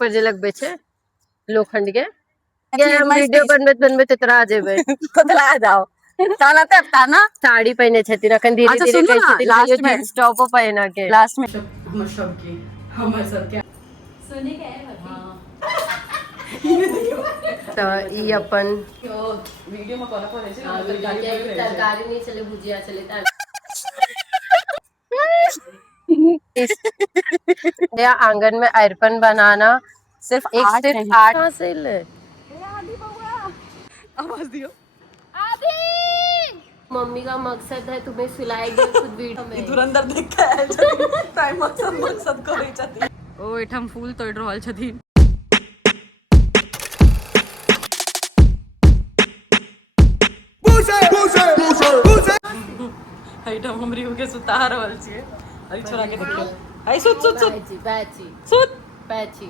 पर जे लगबे छे लोखंड के हम वीडियो बनबे तोरा जेबे कतला जाओ ताना तब ताना साड़ी पहने छथिन अखन धीरे धीरे कहै छथिन लास्ट में टॉप पहना के लास्ट में हमर सबके सुने के है हां तो ई अपन वीडियो में कोना पड़े छै तरकारी नहीं चले भुजिया चले या आंगन में अरपन बनाना सिर्फ एक 8 हासिल आवाज दियो मम्मी का मकसद है तुम्हें सुलाएगी खुद वीडियो में धुरंधर देख के आयल छथिन टाइम मकसद करै छथिन ओ एठम फूल तोड़ रहल छथिन एठम हम रिहु के सुता रहल छियै अरे छोरा के देखियो आई सुत सुत सुत पैची सुत पैची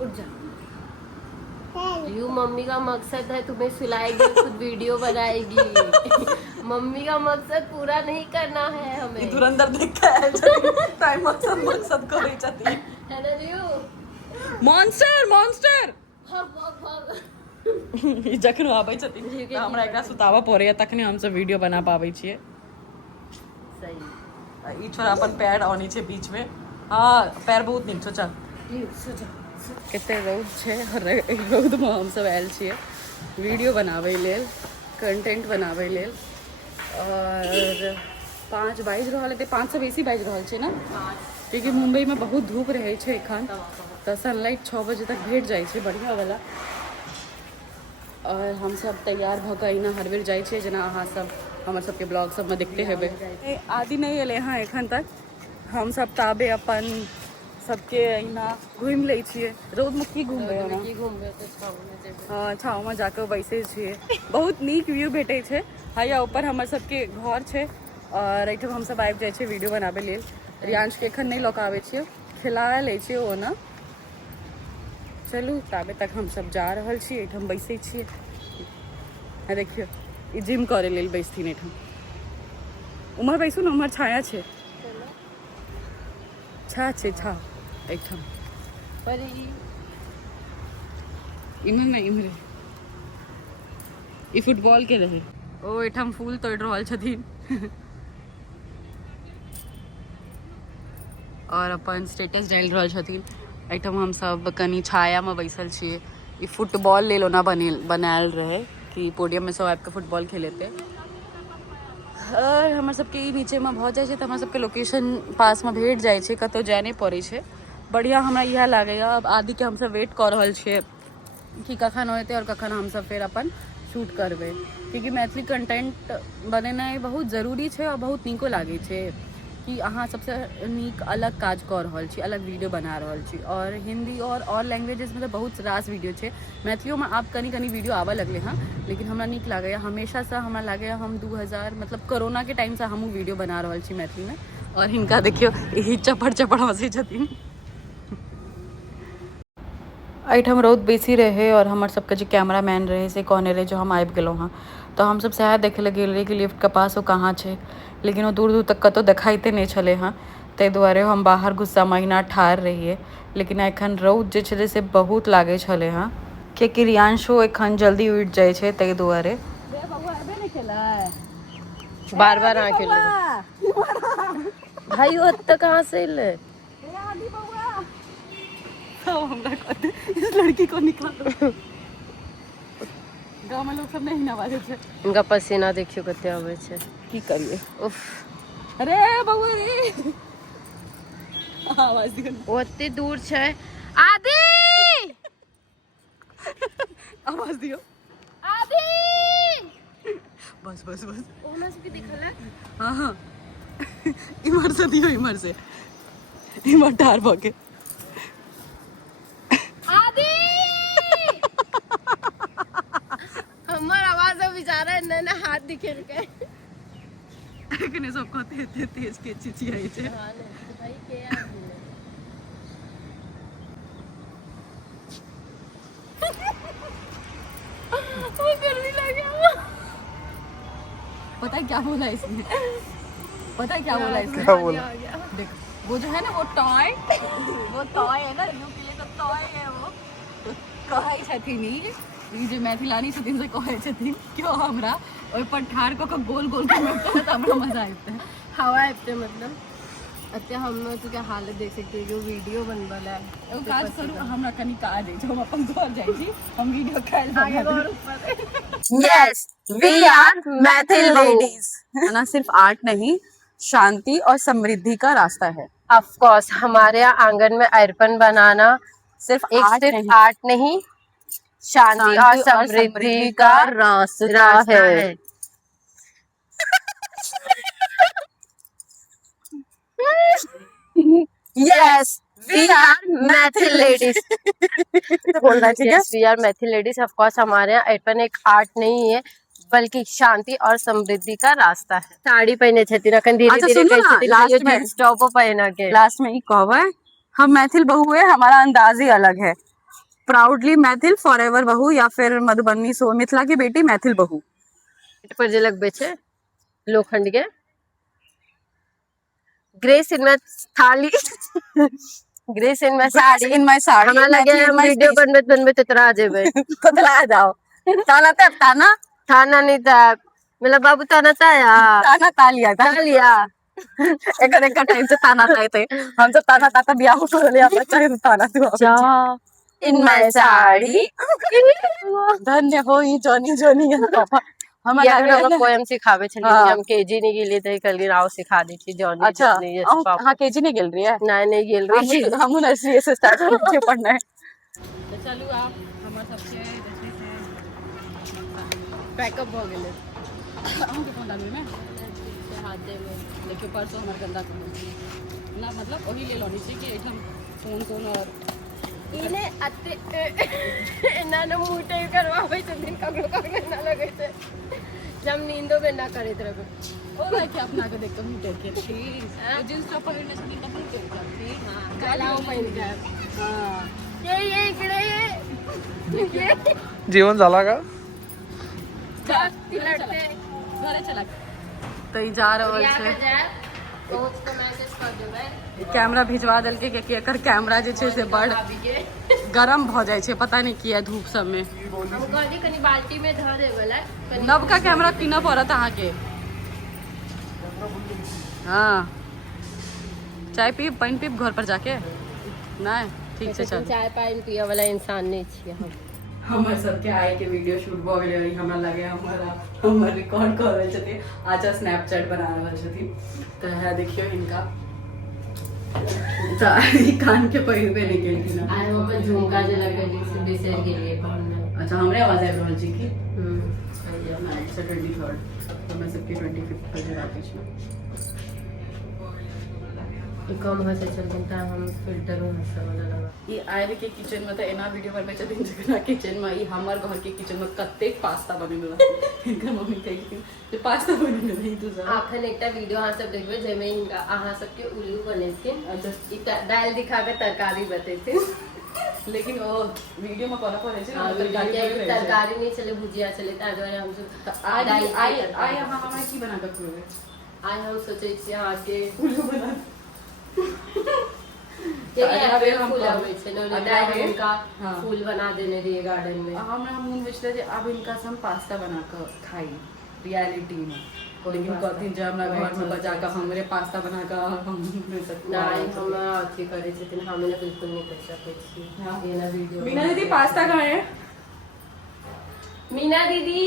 उठ जा यू मम्मी का मकसद है तुम्हें सुलाएगी खुद वीडियो बनाएगी मम्मी का मकसद पूरा नहीं करना है हमें धुरंधर देख के आयल छथिन टाइम मकसद करै छथिन है ना रिहु मॉन्स्टर मॉन्स्टर भाग भाग भाग ई जखन आबै छथिन त हमरा एकरा सुतावा पड़ैया तखने हम सब वीडियो बना पाबै छियै सही ई छोरा अपन पैर आनी छै बीच में हां पैर बहुत नीक छौ चल कते रौद छै रौद में हम सब आयल छियै वीडियो बनाबै लेल कंटेंट बनाबै लेल और 5 बाजि रहल है 5 से बेसी बाजि रहल छै ना क्योंकि मुंबई में बहुत धूप रहे छै एखन तो सनलाइट 6 बजे तक भेट जाइ छै बढ़िया वाला और हम सब तैयार भ के अहिना हर बेर जाइ छियै जेना अहाँ सब हमर सबके ब्लॉग सब में देखते हेबै आदि नहीं एले हाँ एखन तक हम सब ताबे अपन सबके अहिना घूम लै छियै रोड में की घूमबै हाँ छाव में जाके बैसे छियै बहुत नीक व्यू भेटै छै हैया ऊपर हमर सबके घर छै और एहिठाम हम सब आबि जाइ छियै वीडियो बनाबे लेल रियांश के एखन नहीं लऽ कऽ आबै छियै खिला लै छियै ओ ना चलू ताबे तक हम सब जा रहल छी एहिठाम बैसे छियै देखियो ई जिम करे लेल बैसथिन एहिठाम उमर बैसू ना उमर छाया छै छा छै छा एहिठाम पर इमहर ना इमहर ई फुटबॉल के रहे ओ एठाम फूल तोड़ रहल छथिन और अपन स्टेटस डाल रहल छथिन एठाम हम सब कनी छाया में बैसल छियै ई फुटबॉल लेल ओना बनायल रहे कि पोडियम में सब आबि के फुटबॉल खेलेते और हमर सबके ई नीचे में भऽ जाइ छै तऽ हमर सबके लोकेशन पास में भेट जाइ छै कतौ जाय नहि पड़ै छै बढ़िया हमरा इएह लागैया अब आदि के हम सब वेट कऽ रहल छियै कि कखन होते और कखन हम सब फिर अपन शूट करबै क्योंकि मैथिली कंटेंट बनेनाइ बहुत जरूरी छै और बहुत नीको लागै छै कि अहाँ सबसे नीक अलग काज कऽ रहल छी अलग वीडियो बना रहल छी और हिंदी और लैंग्वेजेस में तो बहुत रास वीडियो छै मैथिलियों में आब कनी कनी वीडियो आबऽ लगले हाँ लेकिन हमरा नीक लागैया हमेशा से हमरा लागैया हम 2000 मतलब कोरोना के टाइम से हमहूँ वीडियो बना रहल छी मैथिली में और हिनका देखियो यही चपड़ चपड़ हंसै छथिन एहिठाम रौद बेसी रहे और हमर सबके जो कैमरा मैन रहे से कहने रहे जो हम आबि गेलहुँ हाँ तो हम सब सएह देखे लगे रहे कि लिफ्ट के पास वो कहाँ छै लेकिन वो दूर दूर तक कतौ देखाइते नहीं छले हाँ ताहि दुआरे हम बाहर गुस्सा महीना ठाढ़ रहिए लेकिन एखन रौद जे छले से बहुत लागे छले हाँ कियाकि रियांशो एखन जल्दी उठि जाइ छै ताहि दुआरे बार बार आके भाई ओत्ते कहाँ से ले इस लड़की को निकालो गाँव में लोग सब नहीं नवाजे छे इनका पसीना देखियो कते आवे छे की करिए उफ अरे बउआ रे आवाज दियो ओते दूर छे आदि आवाज दियो आदि बस बस बस ओना से भी दिखल है हाँ हाँ इमर से दियो इमर से इमर ठार भके बेचारा इन्ने हाथ दिखे के कने सब कहते थे तेज के चिचियाई छे हां ने भाई के आदमी वो गर्मी लग गया पता है क्या बोला इसने पता है क्या बोला इसने क्या बोला देख वो जो है ना वो टॉय है ना यू के लिए तो टॉय है वो तो कहै छथिन ई जे मैथिलानी छथिन से कहै छथिन क्यों हमरा ओइ पर ठार को गोल गोल के मारते हैं तो हमरा मजा आते हैं हवा आते मतलब अत्ते हम तो क्या हालत देख सकते हैं जो वीडियो बनबल है ओ काज करू हमरा कनी काज है जो हम अपन घर जाई छी हम वीडियो काल आगे बना और ऊपर yes we are Maithil ladies. ना सिर्फ आर्ट नहीं शांति और समृद्धि का रास्ता है ऑफ कोर्स हमारे यहाँ आंगन में अर्पण बनाना सिर्फ सिर्फ आर्ट नहीं शांति और समृद्धि का रास्ता है। Yes we are Maithil ladies. बोलना है, ठीक है? Yes, we are Maithil ladies. Of course हमारे यहाँ अर्पण एक आर्ट नहीं है बल्कि शांति और समृद्धि का रास्ता है। साड़ी पहने छथिन अखन धीरे अच्छा, धीरे सुनो ना, लास्ट में जींस टॉप पहना के लास्ट में ही कहबै हम मैथिल बहू है हमारा अंदाज ही अलग है प्राउडली मैथिल फॉरएवर बहू या फिर मधुबनी सो मिथिला की बेटी मैथिल बहू पर जे लगबे छे लोखंड के ग्रेस इनमें थाली ग्रेस इनमें साड़ी इन माय साड़ी हमरा लगे हम वीडियो बनबे तेतरा आ जेबे बदला जाओ ताना ते ताना थाना नहीं था मेरा बाबू ताना ताया ताना तालिया था लिया एक टाइम से ताना ताए थे हम तो ताना ताता बियाह हो लिया बच्चा है ताना तू इन माय साड़ी धन्य हो ई जोनी जोनी पापा हम या हम पोएम सिखावे छली हम केजी नहीं गेली त कल राव सिखा दी थी जॉनी अच्छा हां केजी नहीं गेल रही है नहीं गेल रही हम नर्सरी से स्टार्ट करके पढ़ना है तो चलू आप हमर सबके जैसे से पैकअप हो गेले हम के फोन डालू में हाथ दे में देखियो परसों हमर गंदा कर ना मतलब वही ले लोनी छी कि एकदम फोन और इने अत्ते ना न मुटे करवावे छथिन ककरो ना लगे छे जब नींदो में ना करे तरह ओ भाई के अपना के देख के मुटे के ठीक तो जींस टॉप पहनने से नहीं कपल के ठीक हां काला पहन के हां ये इकडे ये जेवण झाला का लड़ते घरे चला तो ई जा रहल छे पहुंच के मैसेज कर देबै कैमरा भिजवा देल के कि एकर कैमरा जे छे से बड़ गरम भ जाय छे पता नहीं किया धूप सब में हम कहली कनी बाल्टी में धर देबला नवका कैमरा किना पड़त अहाँ के हाँ चाय पीब पानी पीब घर पर जाके नहीं ठीक से चल चाय पानी पिए वाला इंसान नहीं छिए हम हमर सबके आए के वीडियो शूट भ गेलै और हमरा लगे हमर रिकॉर्ड कर रहल छथि आज स्नैपचैट बना रहल छथि तो है देखियो इनका ई कान के पहिरबे नहीं केलखिन आइ हम अपन झुमका जे लगेली से बिसर गेलिए पहनने अच्छा हमरे आवाज आबि रहल छै कि अच्छा 23rd तो मैं सबके 25th पर जराती छी कम हसे चलते त हम फिल्टर में हसे वाला लगा ई आयल के किचन में तो एना वीडियो बनबे छथिन जकरा किचन में ई हमर घर के किचन में कतेक पास्ता बनेला इनकर मम्मी कहै जे पास्ता बनेला नहीं तू सब आखन एकटा वीडियो अहाँ सब देखबे जेमे इनका अहाँ सबके उल्लू बनेथिन ई दाल दिखा के तरकारी बतेथिन लेकिन वो वीडियो में कोना पर छै हां तरकारी नहीं चले भुजिया चले त अगर हम सब आई हमरा की बना के खुएबे आज हम सोचे छी अहाँ के उल्लू बना फूल बना देने रहिए गार्डन में हमरा मन बचले जे अब इनका से हम पास्ता बना के खाई रियलिटी में लेकिन कहथिन जे हमरा घर में बजा के हमरे पास्ता बना के हम नहीं हम अथी करे छथिन हम ने बिल्कुल नहीं कर सके छी ये ना वीडियो मीना दीदी पास्ता कहाँ है मीना दीदी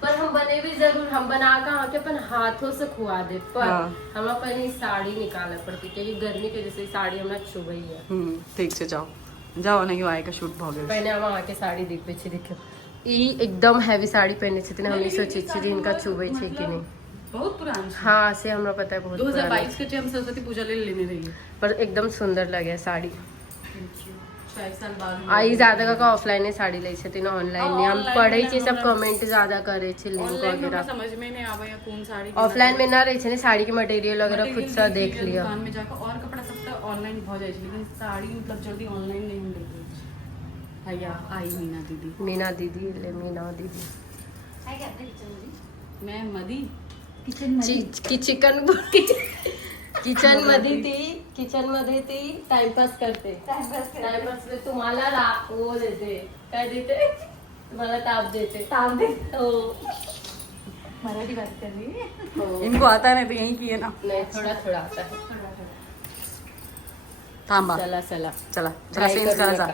पर हम बने भी जरूर हम बना के आके अपन हाथों से खुआ दे पर हमरा पहले साड़ी निकालना पड़ती क्योंकि गर्मी के जैसे साड़ी हमरा छुबई है ठीक से जाओ जाओ नहीं आए का शूट भ गेल पहले हम आके साड़ी देखबे छी देखियो ई एकदम हैवी साड़ी पहने छथिन हम सोचे छी इनका छुबई छै कि नहीं बहुत पुरान हाँ से हमरा पता है बहुत 2022 के हम सरस्वती पूजा ले लेने रही पर एकदम सुंदर लगे साड़ी 5 साल बाद आई ज्यादा का ऑफलाइन साड़ी ले छथिन ऑनलाइन नहीं हम पढ़े छी सब कमेंट ज्यादा करे छी लिंक वगैरह समझ में नहीं आवे या कौन साड़ी ऑफलाइन में ना रहे छे साड़ी के मटेरियल वगैरह खुद से देख लिया दुकान में जाकर और कपड़ा सब तो ऑनलाइन भ जाय छै लेकिन साड़ी मतलब जल्दी ऑनलाइन नहीं मिलती भैया आई मीना दीदी मीना दीदी ले मीना दीदी मैं मदी किचन मध्ये ती टाइमपास करते. टाइमपास तुम्हाला वो देते. काय देते? तुम्हाला ताप देते. हो. मराठी बात कर रही है. हो. इनको आता नाही तर यही किए ना. नाही थोडा थोडा आता है. थांबा. चला चला. चला Try चेंज करू करा नका.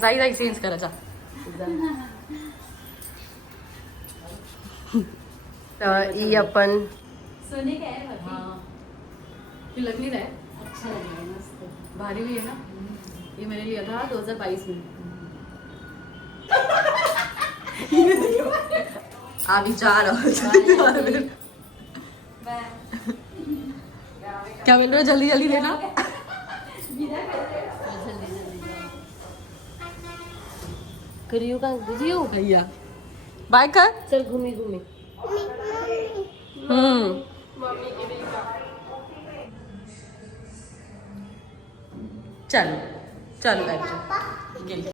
जाई चेंज करा जा. तर ही आपण सोने काय आहे बाकी? ये लग नहीं रहा है. अच्छा लगे मस्त. भारी भी है ना. ये मैंने लिया था 2022 में. अभी जा रहा हूँ. क्या बोल रहे हो? जल्दी जल्दी देना. करियो का रियो भैया बाय कर. चल घूमी घूमी. चल चल बैठ.